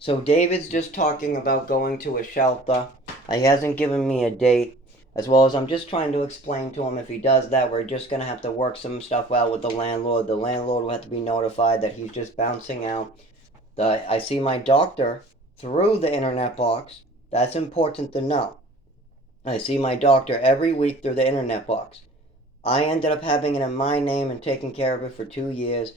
So David's just talking about going to a shelter. He hasn't given me a date. As well as I'm just trying to explain to him if he does that, we're just going to have to work some stuff out with the landlord. The landlord will have to be notified that he's just bouncing out. I see my doctor through the internet box. That's important to know. I see my doctor every week through the internet box. I ended up having it in my name and taking care of it for 2 years.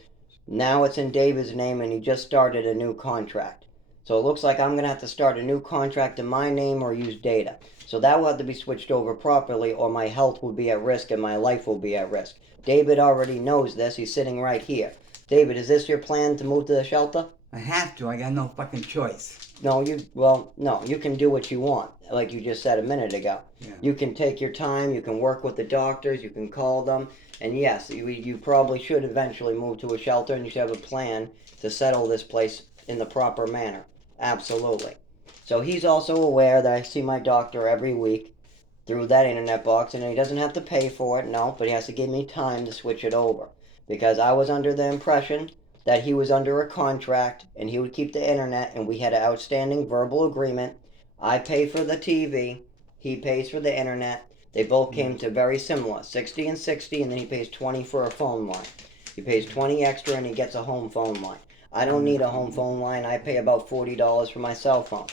Now it's in David's name and he just started a new contract. So it looks like I'm going to have to start a new contract in my name or use data. So that will have to be switched over properly or my health will be at risk and my life will be at risk. David already knows this. He's sitting right here. David, is this your plan to move to the shelter? I have to. I got no fucking choice. No, you can do what you want, like you just said a minute ago. Yeah. You can take your time, you can work with the doctors, you can call them, and yes, you probably should eventually move to a shelter and you should have a plan to settle this place in the proper manner. Absolutely. So he's also aware that I see my doctor every week through that internet box, and he doesn't have to pay for it, no, but he has to give me time to switch it over. Because I was under the impression that he was under a contract and he would keep the internet and we had an outstanding verbal agreement. I pay for the TV, he pays for the internet. They both came to very similar, 60 and 60, and then he pays 20 for a phone line. He pays 20 extra and he gets a home phone line. I don't need a home phone line. I pay about $40 for my cell phone.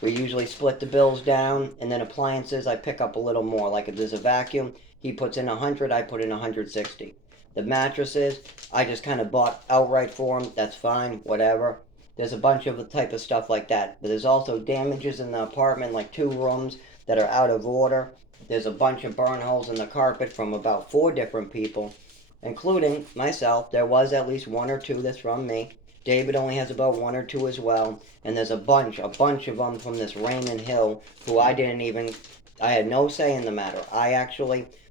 We usually split the bills down, and then appliances I pick up a little more. Like if there's a vacuum, he puts in 100, I put in 160. The mattresses, I just kind of bought outright for them. That's fine, whatever. There's a bunch of the type of stuff like that. But there's also damages in the apartment, like 2 rooms that are out of order. There's a bunch of burn holes in the carpet from about 4 different people, including myself. There was at least 1 or 2 that's from me. David only has about 1 or 2 as well. And there's a bunch of them from this Raymond Hill, who I had no say in the matter.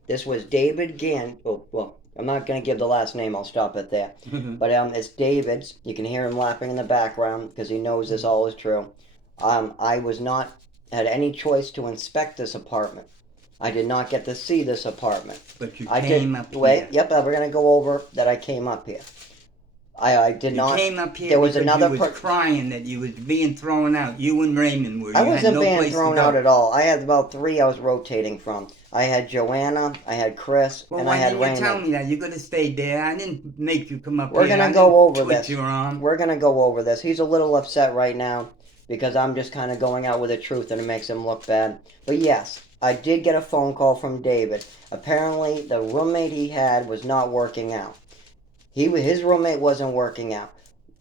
This was David Gant. Well, I'm not going to give the last name. I'll stop it there. But it's David's. You can hear him laughing in the background because he knows this all is true. I was not had any choice to inspect this apartment. I did not get to see this apartment. But you I came did. up here. Wait, yep. We're going to go over that. I came up here. I did You not. came up here There was because another you was crying that you was being thrown out. You and Raymond were. I You had wasn't no being place thrown to go. out at all. I had about 3 I was rotating from. I had Joanna, I had Chris, Well, and I why had didn't you Raymond. tell me that? You could have stayed there. I didn't make you come up We're here. gonna I go didn't over twist this. your arm. We're gonna go over this. He's a little upset right now because I'm just kind of going out with the truth and it makes him look bad. But yes, I did get a phone call from David. Apparently, the roommate he had was not working out. His roommate wasn't working out.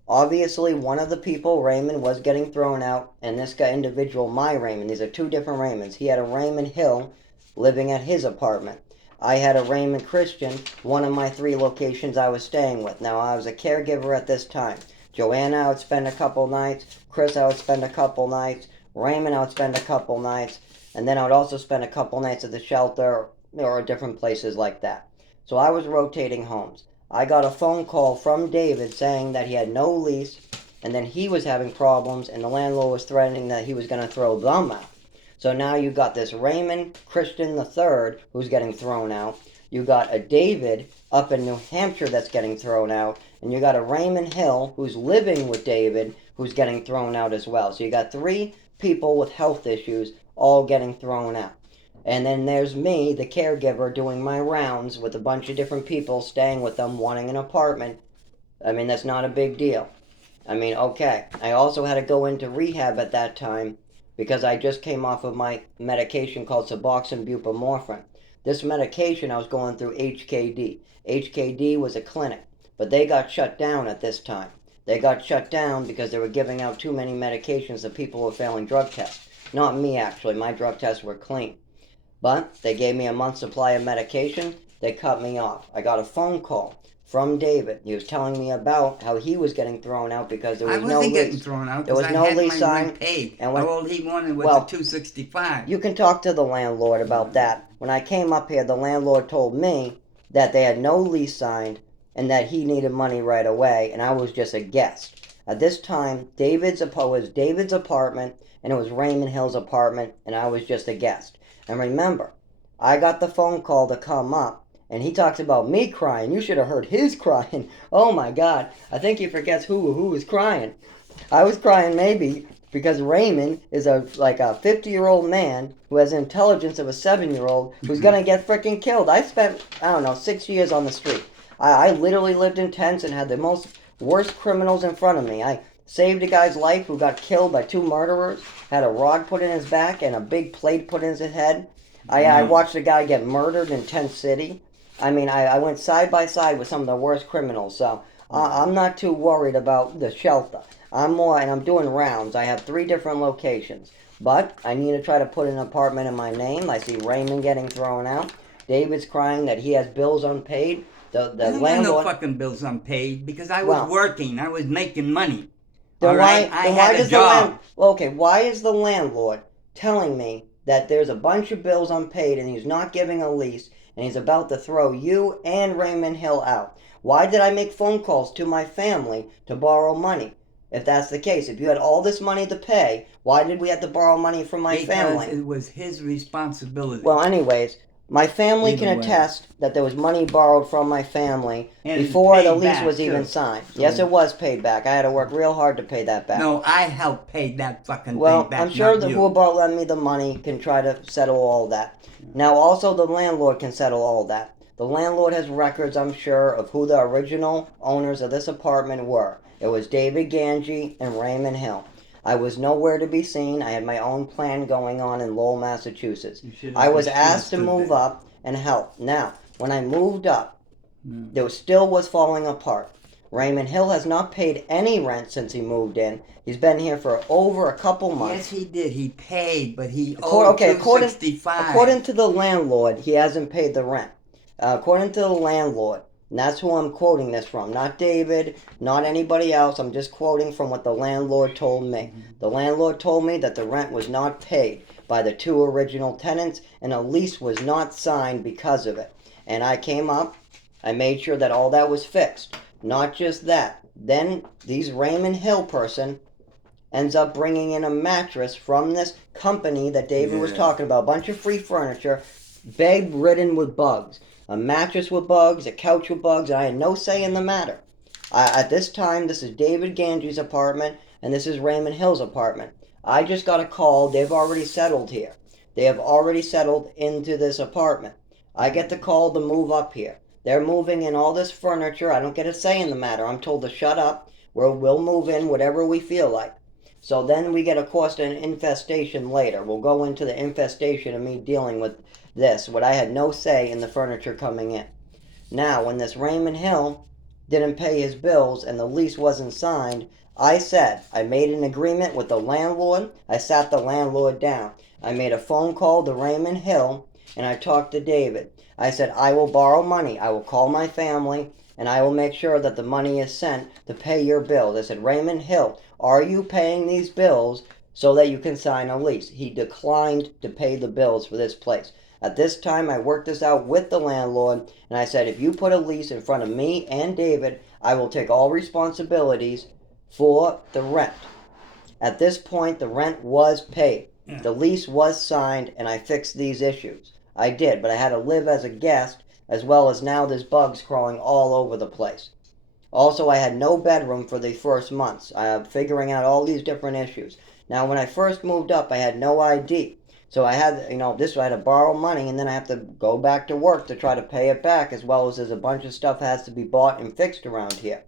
Obviously, one of the people, Raymond, was getting thrown out, and this guy, individual, my Raymond, these are 2 different Raymonds. He had a Raymond Hill living at his apartment. I had a Raymond Christian, one of my 3 locations I was staying with. Now, I was a caregiver at this time. Joanna, I would spend a couple nights. Chris, I would spend a couple nights. Raymond, I would spend a couple nights. And then I would also spend a couple nights at the shelter or different places like that. So I was rotating homes. I got a phone call from David saying that he had no lease and then he was having problems and the landlord was threatening that he was going to throw them out. So now you got this Raymond Christian III who's getting thrown out. You got a David up in New Hampshire that's getting thrown out. And you got a Raymond Hill who's living with David who's getting thrown out as well. So you got 3 people with health issues all getting thrown out. And then there's me, the caregiver, doing my rounds with a bunch of different people, staying with them, wanting an apartment. I mean, that's not a big deal. I mean, okay. I also had to go into rehab at that time because I just came off of my medication called Suboxone Buprenorphine. This medication I was going through HKD. HKD was a clinic, but they got shut down at this time. They got shut down because they were giving out too many medications to people who were failing drug tests. Not me, actually. My drug tests were clean. But they gave me a month's supply of medication. They cut me off. I got a phone call from David. He was telling me about how he was getting thrown out because there was no lease. I wasn't getting thrown out There was because no I had lease my signed. rent paid. And when, all he wanted was well, the $265. You can talk to the landlord about that. When I came up here, the landlord told me that they had no lease signed and that he needed money right away, and I was just a guest. At this time, was David's apartment, and it was Raymond Hill's apartment, and I was just a guest. And remember, I got the phone call to come up, and he talks about me crying. You should have heard his crying. Oh my God. I think he forgets who was crying. I was crying maybe because Raymond is a 50-year-old man who has the intelligence of a 7-year-old who's gonna get freaking killed. I spent, I don't know, 6 years on the street. I literally lived in tents and had the most worst criminals in front of me. I saved a guy's life who got killed by 2 murderers, had a rod put in his back and a big plate put in his head. I watched a guy get murdered in Tent City. I mean, I went side by side with some of the worst criminals, so I'm not too worried about the shelter. I'm more, and I'm doing rounds. I have 3 different locations. But I need to try to put an apartment in my name. I see Raymond getting thrown out. David's crying that he has bills unpaid. The I don't got no landlord. fucking bills unpaid because I was Well, working. I was making money. Then All right, I why had a does the land? job. Well, okay, why is the landlord telling me that there's a bunch of bills unpaid and he's not giving a lease and he's about to throw you and Raymond Hill out? Why did I make phone calls to my family to borrow money? If that's the case, if you had all this money to pay, why did we have to borrow money from my Because family? it was his responsibility. Well, anyways, my family Either can way. attest that there was money borrowed from my family And before the paid lease back, was even too. signed. So- Yes, it was paid back. I had to work real hard to pay that back. No, I helped pay that fucking Well, thing back. I'm sure not the you. who about lend me the money can try to settle all that. Now, also the landlord can settle all that. The landlord has records, I'm sure, of who the original owners of this apartment were. It was David Ganji and Raymond Hill. I was nowhere to be seen. I had my own plan going on in Lowell, Massachusetts. I was asked to move up and help. Now, when I moved up, there still was falling apart. Raymond Hill has not paid any rent since he moved in. He's been here for over a couple months. Yes, he did. He paid, but he owed According $265. to the landlord, he hasn't paid the rent. According to the landlord, and that's who I'm quoting this from, not David, not anybody else. I'm just quoting from what the landlord told me. The landlord told me that the rent was not paid by the 2 original tenants and a lease was not signed because of it. And I came up, I made sure that all that was fixed. Not just that. Then these Raymond Hill person ends up bringing in a mattress from this company that David was talking about. A bunch of free furniture, bed ridden with bugs. A mattress with bugs, a couch with bugs, and I had no say in the matter. At this time, this is David Ganji's apartment, and this is Raymond Hill's apartment. I just got a call. They've already settled here. They have already settled into this apartment. I get the call to move up here. They're moving in all this furniture. I don't get a say in the matter. I'm told to shut up. We'll move in whatever we feel like. So then we get, of course, an infestation later. We'll go into the infestation of me dealing with this, what I had no say in the furniture coming in. Now, when this Raymond Hill didn't pay his bills and the lease wasn't signed, I made an agreement with the landlord. I sat the landlord down. I made a phone call to Raymond Hill and I talked to David. I said, I will borrow money. I will call my family and I will make sure that the money is sent to pay your bills. I said, Raymond Hill, are you paying these bills so that you can sign a lease? He declined to pay the bills for this place. At this time, I worked this out with the landlord, and I said, if you put a lease in front of me and David, I will take all responsibilities for the rent. At this point, the rent was paid. The lease was signed, and I fixed these issues. I did, but I had to live as a guest, as well as now there's bugs crawling all over the place. Also, I had no bedroom for the first months. Figuring out all these different issues. Now, when I first moved up, I had no ID. So I had, I had to borrow money and then I have to go back to work to try to pay it back, as well as there's a bunch of stuff has to be bought and fixed around here.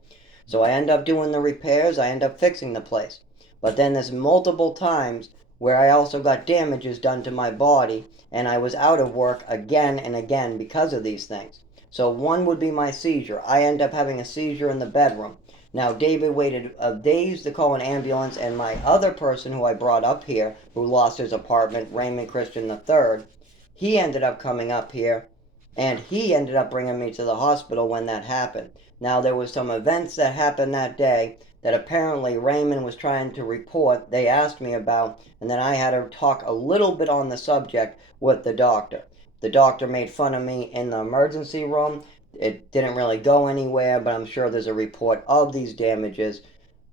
So I end up doing the repairs, I end up fixing the place. But then there's multiple times where I also got damages done to my body and I was out of work again and again because of these things. So one would be my seizure. I end up having a seizure in the bedroom. Now, David waited days to call an ambulance, and my other person who I brought up here, who lost his apartment, Raymond Christian III, he ended up coming up here, and he ended up bringing me to the hospital when that happened. Now, there was some events that happened that day that apparently Raymond was trying to report, they asked me about, and then I had to talk a little bit on the subject with the doctor. The doctor made fun of me in the emergency room. It didn't really go anywhere, but I'm sure there's a report of these damages,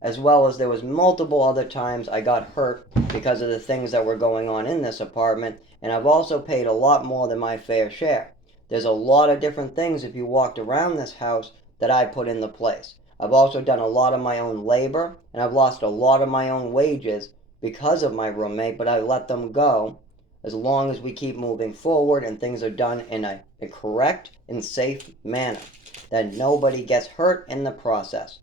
as well as there was multiple other times I got hurt because of the things that were going on in this apartment, and I've also paid a lot more than my fair share. There's a lot of different things if you walked around this house that I put into place. I've also done a lot of my own labor, and I've lost a lot of my own wages because of my roommate, but I let them go as long as we keep moving forward and things are done in a correct and safe manner, that nobody gets hurt in the process.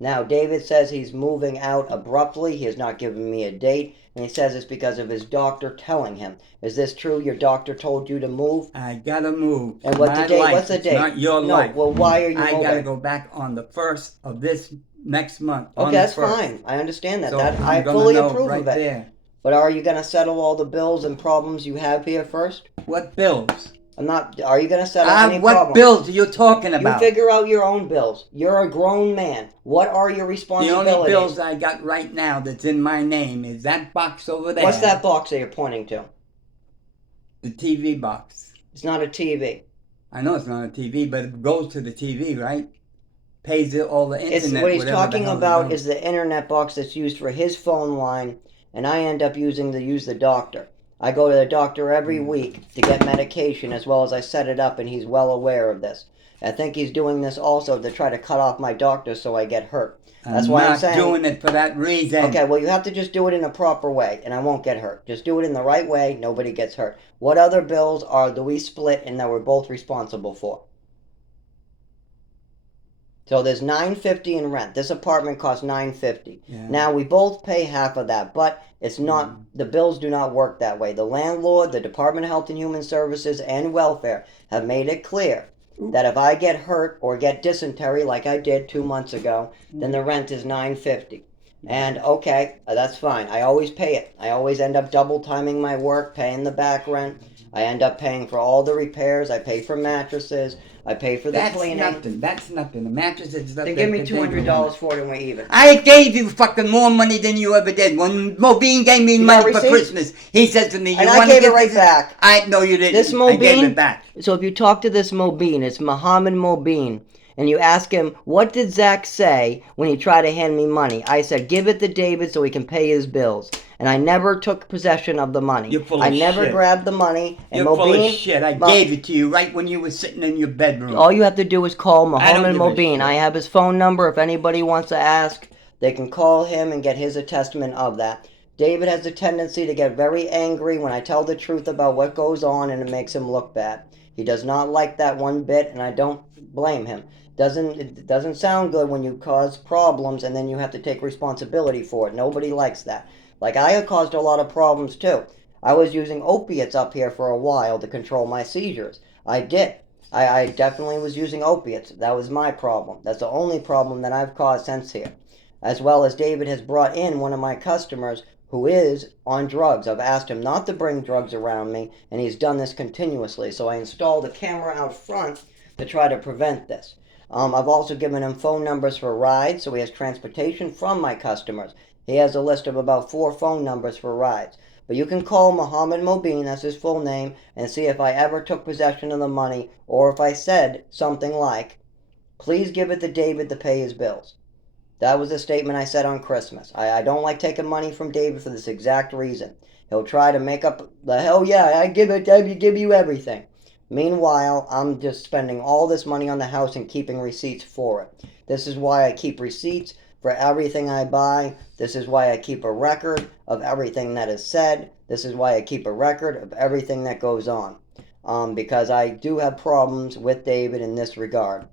Now, David says he's moving out abruptly. He has not given me a date, and he says it's because of his doctor telling him. Is this true? Your doctor told you to move? I gotta move. And what's the date? Life. What's the It's date? not your No, life. well, why are you I moving? gotta go back on the 1st of this next month. Okay, that's fine. I understand that. So I I'm gonna fully know approve right of it. there. But are you going to settle all the bills and problems you have here first? What bills? I'm not. Are you going to settle any What problems? bills are you talking You about? figure out your own bills. You're a grown man. What are your The responsibilities? only bills I got right now that's in my name is that box over there. What's that box that you're pointing to? The TV box. It's not a TV. I know it's not a TV, but it goes to the TV, right? Pays all the internet. It's what he's whatever the talking hell it about goes. is the internet box that's used for his phone line, and I end up using to use the doctor. I go to the doctor every week to get medication as well as I set it up, and he's well aware of this. I think he's doing this also to try to cut off my doctor so I get hurt. That's why I'm saying. I'm not doing it for that reason. Okay, well, you have to just do it in a proper way, and I won't get hurt. Just do it in the right way, nobody gets hurt. What other bills do we split and that we're both responsible for? So there's $950 in rent. This apartment costs $950. Yeah. Now we both pay half of that, but it's not. The bills do not work that way. The landlord, the Department of Health and Human Services, and Welfare have made it clear that if I get hurt or get dysentery like I did 2 months ago, then the rent is $950. And okay, that's fine. I always pay it. I always end up double timing my work, paying the back rent. I end up paying for all the repairs. I pay for mattresses. I pay for the cleaning. That's nothing. The mattress is nothing. Then give me $200 for it and we're even. I gave you fucking more money than you ever did. When Mobeen gave me money for receipt? Christmas, he said to me, "You And I want to gave get it right this?" back. No, you didn't. This I gave Mobeen? it back. So if you talk to this Mobeen, it's Muhammad Mobeen, and you ask him, what did Zach say when he tried to hand me money? I said, give it to David so he can pay his bills. And I never took possession of the money. You're full I of never shit. grabbed the money. And You're full Mobeen, of shit. I gave it to you right when you were sitting in your bedroom. all you have to do is call Muhammad give a Mobeen. shit. I have his phone number. If anybody wants to ask, they can call him and get his attestament of that. David has a tendency to get very angry when I tell the truth about what goes on, and it makes him look bad. He does not like that one bit, and I don't blame him. It doesn't sound good when you cause problems and then you have to take responsibility for it. Nobody likes that. Like I have caused a lot of problems too. I was using opiates up here for a while to control my seizures. I did. I definitely was using opiates. That was my problem. That's the only problem that I've caused since here. As well as David has brought in one of my customers who is on drugs. I've asked him not to bring drugs around me, and he's done this continuously. So I installed a camera out front to try to prevent this. I've also given him phone numbers for rides, so he has transportation from my customers. He has a list of about 4 phone numbers for rides. But you can call Muhammad Mobeen, that's his full name, and see if I ever took possession of the money, or if I said something like, please give it to David to pay his bills. That was a statement I said on Christmas. I don't like taking money from David for this exact reason. He'll try to make up the hell yeah, I give you everything. Meanwhile, I'm just spending all this money on the house and keeping receipts for it. This is why I keep receipts for everything I buy. This is why I keep a record of everything that is said. This is why I keep a record of everything that goes on. Because I do have problems with David in this regard.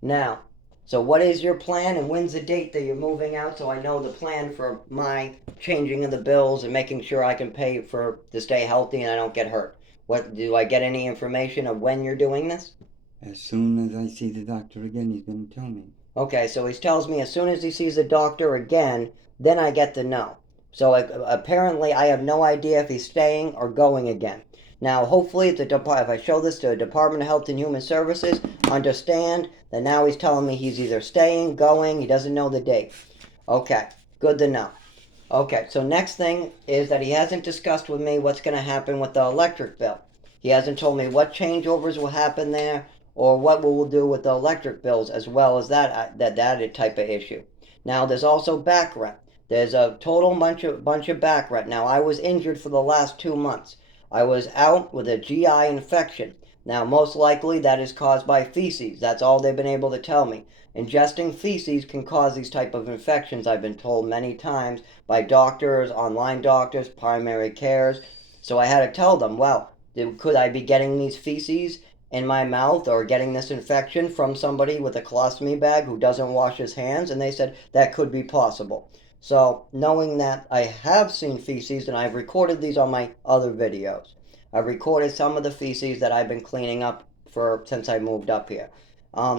Now, so what is your plan and when's the date that you're moving out, so I know the plan for my changing of the bills and making sure I can pay to stay healthy and I don't get hurt? What do I get any information of when you're doing this? As soon as I see the doctor again, he's going to tell me. Okay, so he tells me as soon as he sees the doctor again, then I get to know. So apparently I have no idea if he's staying or going again. Now, hopefully, if I show this to the Department of Health and Human Services, understand that now he's telling me he's either staying, going, he doesn't know the date. Okay, good to know. Okay, so next thing is that he hasn't discussed with me what's going to happen with the electric bill. He hasn't told me what changeovers will happen there or what we will do with the electric bills as well as that type of issue. Now, there's also back rent. There's a total bunch of back rent. Now, I was injured for the last 2 months. I was out with a GI infection. Now, most likely that is caused by feces. That's all they've been able to tell me. Ingesting feces can cause these type of infections, I've been told many times by doctors, online doctors, primary cares. So I had to tell them, well, could I be getting these feces in my mouth or getting this infection from somebody with a colostomy bag who doesn't wash his hands? And they said that could be possible. So, knowing that I have seen feces and I've recorded these on my other videos, I've recorded some of the feces that I've been cleaning up for since I moved up here.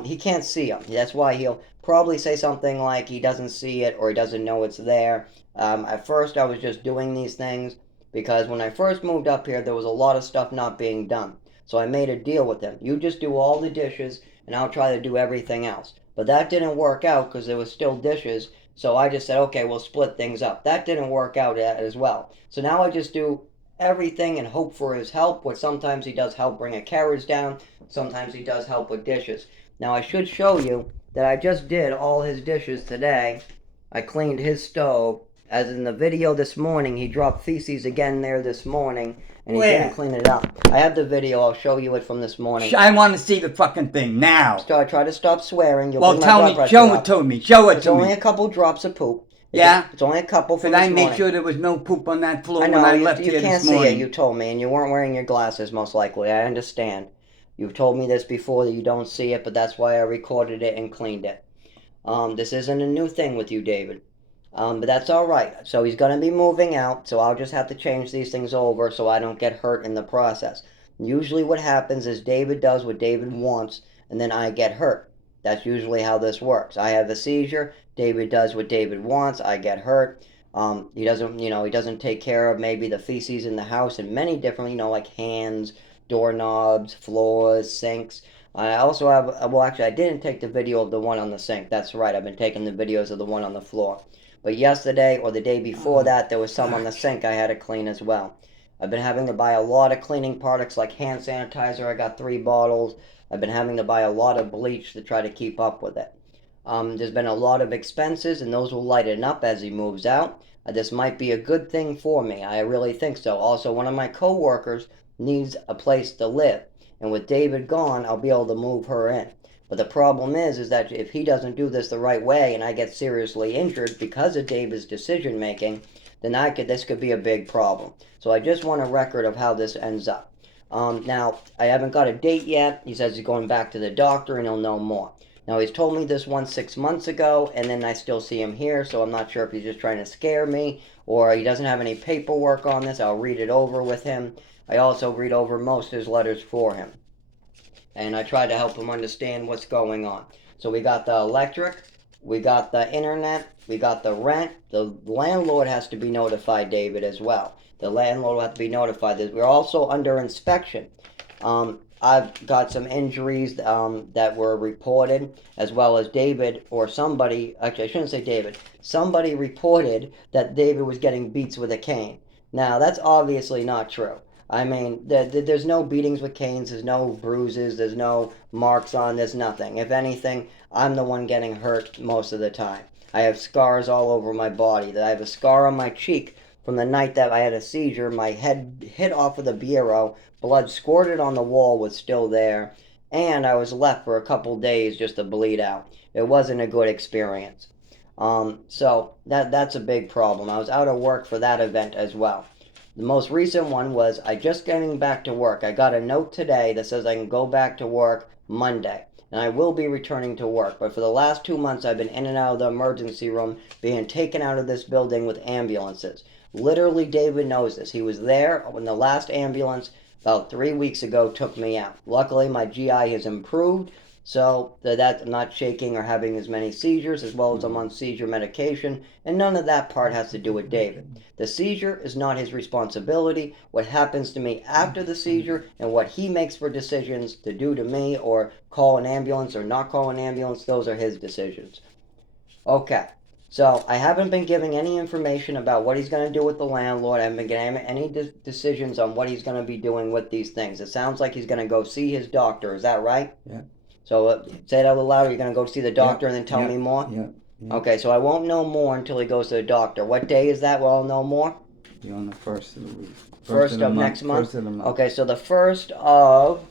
He can't see them. That's why he'll probably say something like he doesn't see it or he doesn't know it's there. At first, I was just doing these things because when I first moved up here, there was a lot of stuff not being done. So I made a deal with him. You just do all the dishes, and I'll try to do everything else. But that didn't work out because there was still dishes. So I just said, okay, we'll split things up. That didn't work out as well. So now I just do everything and hope for his help. But sometimes he does help bring a carriage down. Sometimes he does help with dishes. Now I should show you that I just did all his dishes today. I cleaned his stove. As in the video this morning, he dropped feces again there this morning, and he didn't clean it up. I have the video. I'll show you it from this morning. I want to see the fucking thing now. So I try to stop swearing. Well, tell me, show it to me. Show it to me. It's only a couple drops of poop. Yeah? It's only a couple from But this I morning. made sure there was no poop on that floor I know, when I left here you this can't morning. see it, you told me, and you weren't wearing your glasses, most likely. I understand. You've told me this before, that you don't see it, but that's why I recorded it and cleaned it. This isn't a new thing with you, David. But that's alright. So he's going to be moving out, so I'll just have to change these things over so I don't get hurt in the process. Usually what happens is David does what David wants, and then I get hurt. That's usually how this works. I have a seizure, David does what David wants, I get hurt. He doesn't take care of maybe the feces in the house and many different, like hands, doorknobs, floors, sinks. I also have, well actually I didn't take the video of the one on the sink. That's right, I've been taking the videos of the one on the floor. But yesterday or the day before that, there was some on the sink I had to clean as well. I've been having to buy a lot of cleaning products like hand sanitizer. I got 3 bottles. I've been having to buy a lot of bleach to try to keep up with it. There's been a lot of expenses, and those will lighten up as he moves out. This might be a good thing for me. I really think so. Also, one of my co-workers needs a place to live. And with David gone, I'll be able to move her in. But the problem is that if he doesn't do this the right way and I get seriously injured because of David's decision making, then this could be a big problem. So I just want a record of how this ends up. Now, I haven't got a date yet. He says he's going back to the doctor and he'll know more. Now, he's told me this one 6 months ago, and then I still see him here, so I'm not sure if he's just trying to scare me or he doesn't have any paperwork on this. I'll read it over with him. I also read over most of his letters for him. And I try to help him understand what's going on. So we got the electric, we got the internet, we got the rent. The landlord has to be notified, David, as well. The landlord will have to be notified. We're also under inspection. I've got some injuries that were reported, as well as David or somebody, actually I shouldn't say David, somebody reported that David was getting beats with a cane. Now, that's obviously not true. I mean, there's no beatings with canes, there's no bruises, there's no marks on, there's nothing. If anything, I'm the one getting hurt most of the time. I have scars all over my body. I have a scar on my cheek from the night that I had a seizure. My head hit off of the bureau, blood squirted on the wall, was still there, and I was left for a couple days just to bleed out. It wasn't a good experience. So that's a big problem. I was out of work for that event as well. The most recent one was I just getting back to work. I got a note today that says I can go back to work Monday. And I will be returning to work. But for the last 2 months, I've been in and out of the emergency room, being taken out of this building with ambulances. Literally, David knows this. He was there when the last ambulance, about 3 weeks ago, took me out. Luckily, my GI has improved, so that I'm not shaking or having as many seizures, as well as I'm on seizure medication, and none of that part has to do with David. The seizure is not his responsibility. What happens to me after the seizure and what he makes for decisions to do to me or call an ambulance or not call an ambulance, those are his decisions. Okay, so I haven't been giving any information about what he's going to do with the landlord. I haven't been getting any decisions on what he's going to be doing with these things. It sounds like he's going to go see his doctor. Is that right? Yeah. So say it out loud. You're going to go see the doctor and then tell me more? Yeah. Okay, so I won't know more until he goes to the doctor. What day is that where I'll know more? You're on the first of the week. First of next month? First of the month. Okay, so the 1st of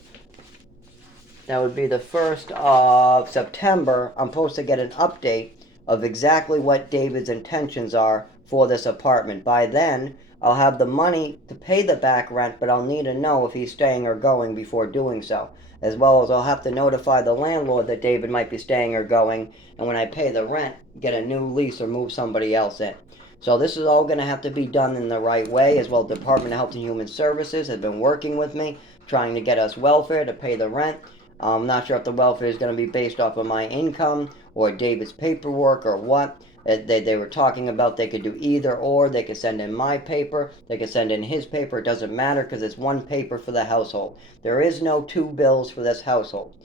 that would be the 1st of September, I'm supposed to get an update of exactly what David's intentions are for this apartment. By then, I'll have the money to pay the back rent, but I'll need to know if he's staying or going before doing so. As well as I'll have to notify the landlord that David might be staying or going, and when I pay the rent, get a new lease or move somebody else in. So this is all going to have to be done in the right way. As well, the Department of Health and Human Services has been working with me, trying to get us welfare to pay the rent. I'm not sure if the welfare is going to be based off of my income or David's paperwork or what. They were talking about they could do either or. They could send in my paper. They could send in his paper. It doesn't matter because it's one paper for the household. There is no two bills for this household.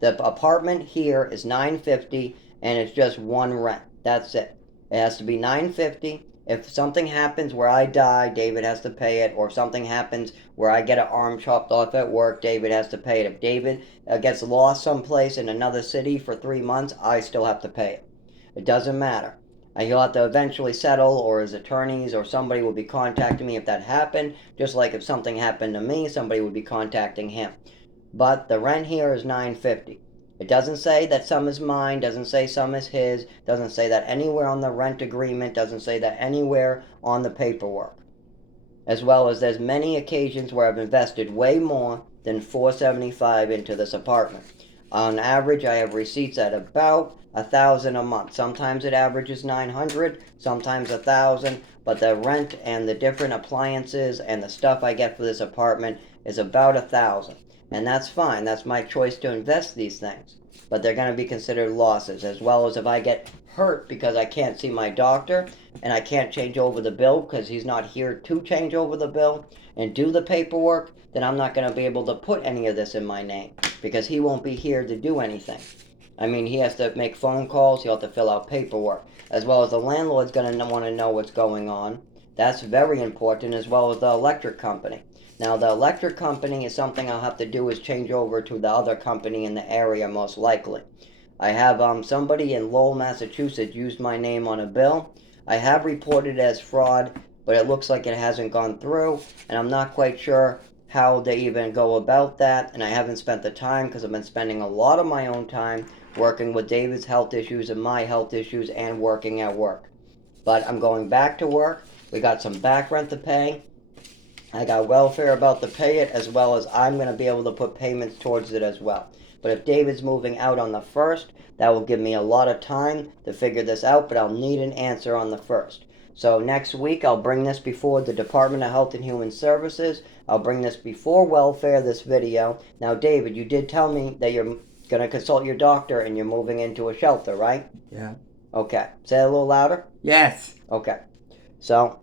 The apartment here is $950 and it's just one rent. That's it. It has to be $950. If something happens where I die, David has to pay it. Or if something happens where I get an arm chopped off at work, David has to pay it. If David gets lost someplace in another city for 3 months, I still have to pay it. It doesn't matter. He'll have to eventually settle, or his attorneys or somebody will be contacting me if that happened. Just like if something happened to me, somebody would be contacting him. But the rent here is $950. It doesn't say that some is mine, doesn't say some is his, doesn't say that anywhere on the rent agreement, doesn't say that anywhere on the paperwork. As well as there's many occasions where I've invested way more than $475 into this apartment. On average, I have receipts at about $1,000 a month. Sometimes it averages $900, sometimes $1,000, but the rent and the different appliances and the stuff I get for this apartment is about $1,000. And that's fine. That's my choice to invest these things. But they're going to be considered losses, as well as if I get hurt because I can't see my doctor and I can't change over the bill because he's not here to change over the bill and do the paperwork, then I'm not going to be able to put any of this in my name because he won't be here to do anything. I mean, he has to make phone calls, he'll have to fill out paperwork, as well as the landlord's going to want to know what's going on. That's very important, as well as the electric company. Now, the electric company is something I'll have to do is change over to the other company in the area, most likely. I have somebody in Lowell, Massachusetts used my name on a bill. I have reported it as fraud, but it looks like it hasn't gone through, and I'm not quite sure how they even go about that, and I haven't spent the time because I've been spending a lot of my own time working with David's health issues and my health issues and working at work. But I'm going back to work. We got some back rent to pay. I got welfare about to pay it, as well as I'm going to be able to put payments towards it as well. But if David's moving out on the 1st, that will give me a lot of time to figure this out, but I'll need an answer on the 1st. So next week, I'll bring this before the Department of Health and Human Services. I'll bring this before welfare, this video. Now, David, you did tell me that you're going to consult your doctor and you're moving into a shelter, right? Yeah. Okay. Say it a little louder. Yes. Okay. So,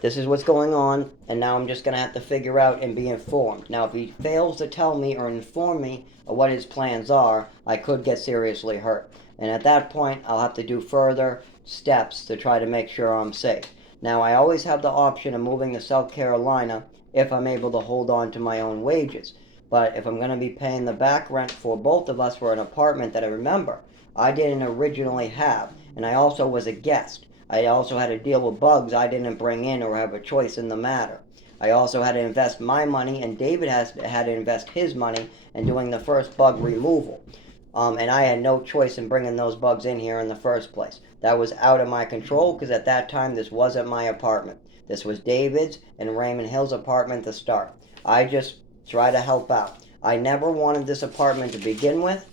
this is what's going on, and now I'm just going to have to figure out and be informed. Now, if he fails to tell me or inform me of what his plans are, I could get seriously hurt. And at that point, I'll have to do further steps to try to make sure I'm safe. Now, I always have the option of moving to South Carolina if I'm able to hold on to my own wages. But if I'm going to be paying the back rent for both of us for an apartment that I remember, I didn't originally have, and I also was a guest. I also had to deal with bugs I didn't bring in or have a choice in the matter. I also had to invest my money, and David had to invest his money in doing the first bug removal. And I had no choice in bringing those bugs in here in the first place. That was out of my control because at that time this wasn't my apartment. This was David's and Raymond Hill's apartment to start. I just try to help out. I never wanted this apartment to begin with.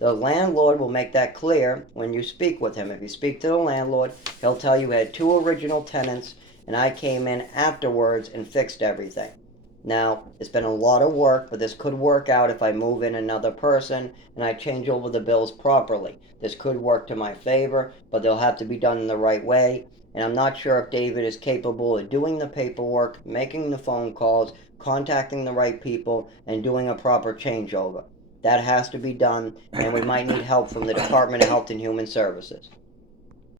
The landlord will make that clear when you speak with him. If you speak to the landlord, he'll tell you he had 2 original tenants, and I came in afterwards and fixed everything. Now, it's been a lot of work, but this could work out if I move in another person and I change over the bills properly. This could work to my favor, but they'll have to be done in the right way. And I'm not sure if David is capable of doing the paperwork, making the phone calls, contacting the right people, and doing a proper changeover. That has to be done, and we might need help from the Department of Health and Human Services.